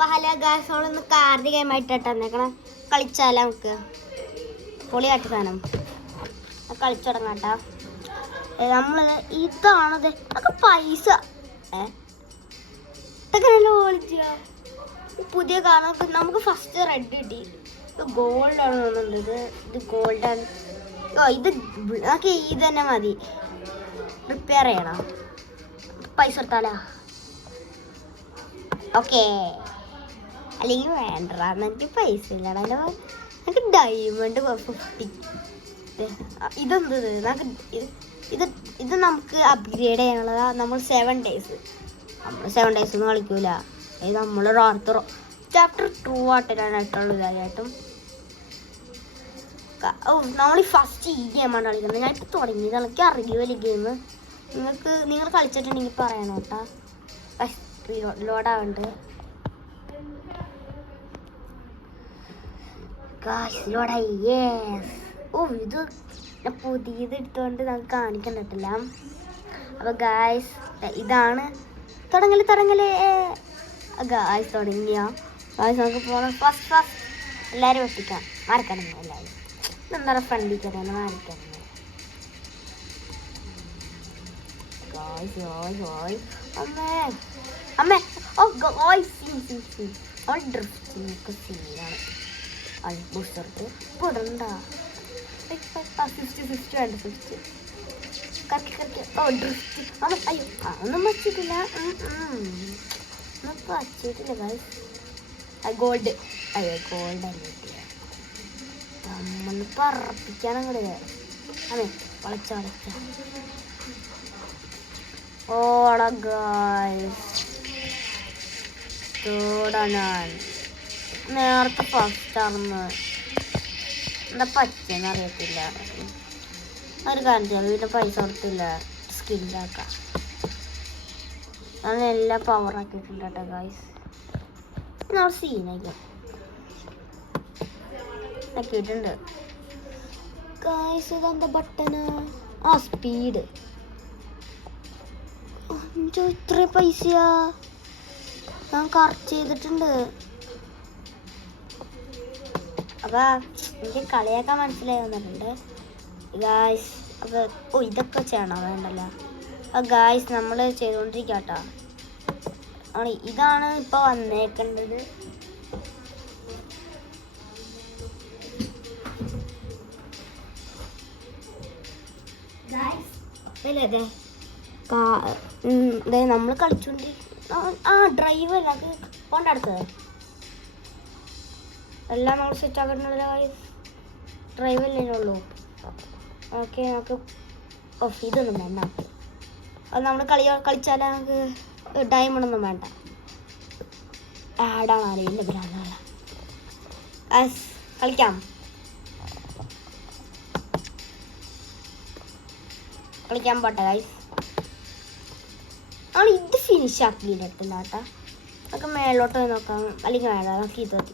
പല ഗ്യാസോളൊന്ന് കാർഡികമായിട്ടാ തന്നേക്കണം. കളിച്ചാലോ നമുക്ക് പൊളി കാട്ടി സാധനം കളിച്ചു തുടങ്ങാട്ടാ. നമ്മൾ ഇതാണത് ഒക്കെ പൈസ ഇതൊക്കെ നല്ല ക്വാളിറ്റിയ. പുതിയ കാരണം നമുക്ക് ഫസ്റ്റ് റെഡ് കിട്ടി. ഇത് ഗോൾഡാണ് തോന്നുന്നത്. ഇത് ഗോൾഡാണ്. ഇത് നമുക്ക് ഇത് തന്നെ മതി. റിപ്പയർ ചെയ്യണം. പൈസ കൊടുത്താലോ? ഓക്കേ. അല്ലെങ്കിൽ വേണ്ട, എനിക്ക് പൈസ ഇല്ലടാ. എനിക്ക് ഡയമണ്ട് 50. ഇതെന്തത്? ഇത് നമുക്ക് അപ്ഗ്രേഡ് ചെയ്യാനുള്ളതാ. നമ്മൾ 7 days നമ്മൾ 7 days ഒന്നും കളിക്കൂല. ഇത് നമ്മളൊരു ആർത്തറോ ചാപ്റ്റർ 2 ആയിട്ടാണ് ഇതായിട്ടും. നമ്മൾ ഫസ്റ്റ് ഈ ഗെയിമാണ് കളിക്കുന്നത്. ഞാൻ ഇപ്പോൾ തുടങ്ങിയത്. എനിക്ക് അറിയുമല്ലോ ഈ ഗെയിം. നിങ്ങൾ കളിച്ചിട്ടുണ്ടെങ്കിൽ പറയണം കേട്ടോ. ലോഡാവുണ്ട്. ലോഡായി. യെസ്. ഇത് ഞാൻ പുതിയത് എടുത്തുകൊണ്ട് നമുക്ക് കാണിക്കണ്ടിട്ടില്ല. അപ്പോൾ ഗായ്സ് ഇതാണ്. തുടങ്ങല് ഗായ്സ് തുടങ്ങിയ ഗായ്സ് നമുക്ക് പോകണം. ഫസ്റ്റ് എല്ലാവരും വെട്ടിക്കാം. മറക്കണം എല്ലാവരും. ഇതെന്താ ഫ്രണ്ടിൽ കയറാണ് മാറിക്കണം. അമ്മേ ഓ ഗോയ്സ് അവൾ ഡ്രിഫ്റ്റിംഗ് ഒക്കെ സീനാണ്. ബൂസ്റ്റർക്ക് ഇടണ്ട. 50 വേണ്ട. 50 കറക്കി. ഓ ഡ്രിഫ്റ്റ്. അയ്യോ ഒന്നും വച്ചിട്ടില്ല. ഒന്നും വച്ചിട്ടില്ല ഗൈസ്. ഗോൾഡ്. അയ്യോ ഗോൾഡ് അല്ലേ നമ്മൾ പറപ്പിക്കാനും കൂടെ. അതെ വളച്ച ഓടാ ഗൈസ്. ഞാൻ നേരത്തെ ഫസ്റ്റ് ആണെന്ന് എന്താ പച്ചെന്ന് അറിയത്തില്ല. ഒരു കാര്യം ചെയ്യാം. വീട്ടിൽ പൈസ കൊടുത്തില്ല സ്കില്ലാക്കാം. ഞാൻ എല്ലാം പവറാക്കിയിട്ടുണ്ട് കേട്ടോ ഗൈസ്. നമ്മൾ സീനാക്കിയിട്ടുണ്ട് ഗൈസ്. ഇതെന്താ ബട്ടണ്? സ്പീഡ്. ഇത്ര പൈസയാ ഞാൻ കറക്റ്റ് ചെയ്തിട്ടുണ്ട്. അപ്പോൾ എനിക്ക് കളിയാക്കാൻ മനസ്സിലായി വന്നിട്ടുണ്ട് ഗായ്സ്. അപ്പോൾ ഇതൊക്കെ ചെയ്യണം വേണ്ടല്ലോ. ഗായ്സ് നമ്മൾ ചെയ്തുകൊണ്ടിരിക്കുക കേട്ടോ. ഇതാണ് ഇപ്പോൾ വന്നേക്കേണ്ടത്. അതെ നമ്മൾ കളിച്ചുകൊണ്ടിരിക്കും. ഡ്രൈവർ അത് കൊണ്ടടുത്തത് എല്ലാം നമ്മൾ സെറ്റ് ആക്കുന്നുള്ള ഡ്രൈവല്ലേ ഉള്ളൂ. ഓക്കെ നമുക്ക് ഇതൊന്നും വേണ്ട. അത് നമ്മൾ കളിച്ചാൽ നമുക്ക് ഡയമണ്ടൊന്നും വേണ്ട. ആടാണ് അറിയില്ല ബ്രാൻഡാണ്. കളിക്കാം. പോട്ടെ ഗൈസ്. ഇത് ഫിനിഷ് ആക്കിയിട്ടില്ല കേട്ടോ. നമുക്ക് മേലോട്ട് പോയി നോക്കാം. അല്ലെങ്കിൽ വേണ്ട, നമുക്ക് ഇത് മതി.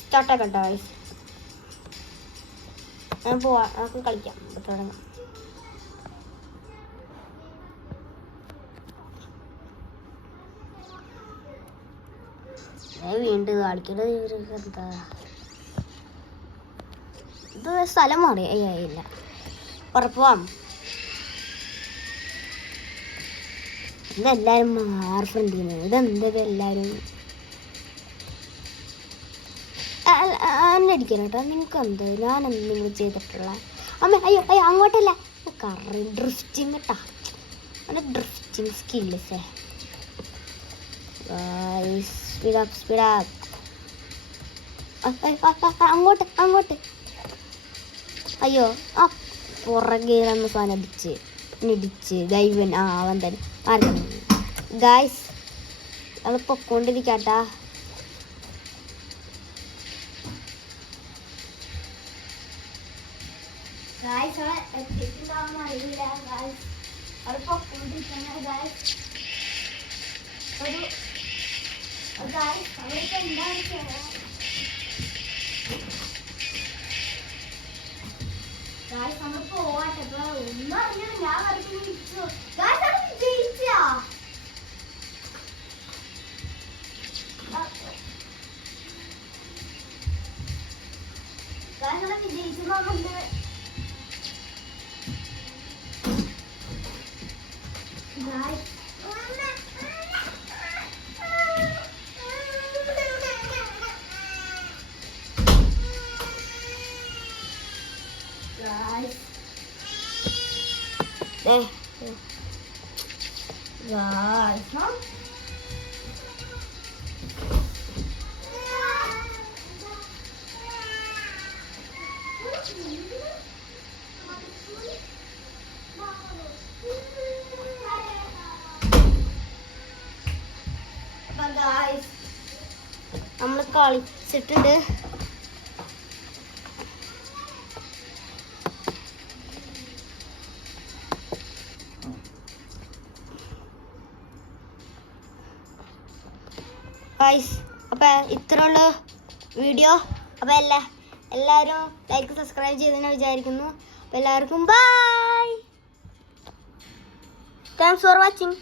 സ്റ്റാർട്ടാക്കട്ടെ ഗൈസ്. ഞാൻ പോവാം. നമുക്ക് കളിക്കാം. തുടങ്ങാം. വീണ്ടും കളിക്കുന്നത് ഇവർക്ക് എന്താ? ഇത് സ്ഥലം മാറി. ഇല്ല ഉറപ്പുവാം. ഇതെല്ലാവരും മാറി ഫ്രണ്ട് ചെയ്യുന്നത്. ഇതെന്തൊക്കെ എല്ലാവരും എന്നെ അടിക്കണം കേട്ടോ. നിങ്ങൾക്ക് എന്ത് ഞാൻ എന്തെങ്കിലും ചെയ്തിട്ടുള്ള അയ്യോ അങ്ങോട്ടല്ല. കറി ഡ്രിഫ്റ്റിങ് കേട്ടാ. അങ്ങനെ ഡ്രിഫ്റ്റിങ് സ്കില്ല്. സ്പീഡ് അങ്ങോട്ട്. അയ്യോ പുറകെ വന്ന സാധനം ഇടിച്ച് ദൈവൻ അവൻ തന്നെ ആർക്കും. ഗായ്സ് അത് പൊക്കോണ്ടിരിക്കാട്ടാ. അറിയില്ല ഗായ്സ്. അത് പൊക്കോണ്ടിരിക്കുന്ന ഗായ്സ്. നമ്മൾ പോവാട്ടെ. ഒന്നും അറിഞ്ഞാൽ ഞാൻ കളിക്കുന്നു. ജയിച്ചാ നമ്മൾ കളിച്ചിട്ടുണ്ട്. ഗൈസ്, അപ്പം ഇത്രയുള്ള വീഡിയോ. അപ്പം എല്ലാവരും ലൈക്ക് സബ്സ്ക്രൈബ് ചെയ്തെന്ന് വിചാരിക്കുന്നു. അപ്പം എല്ലാവർക്കും ബൈ. Thanks for watching.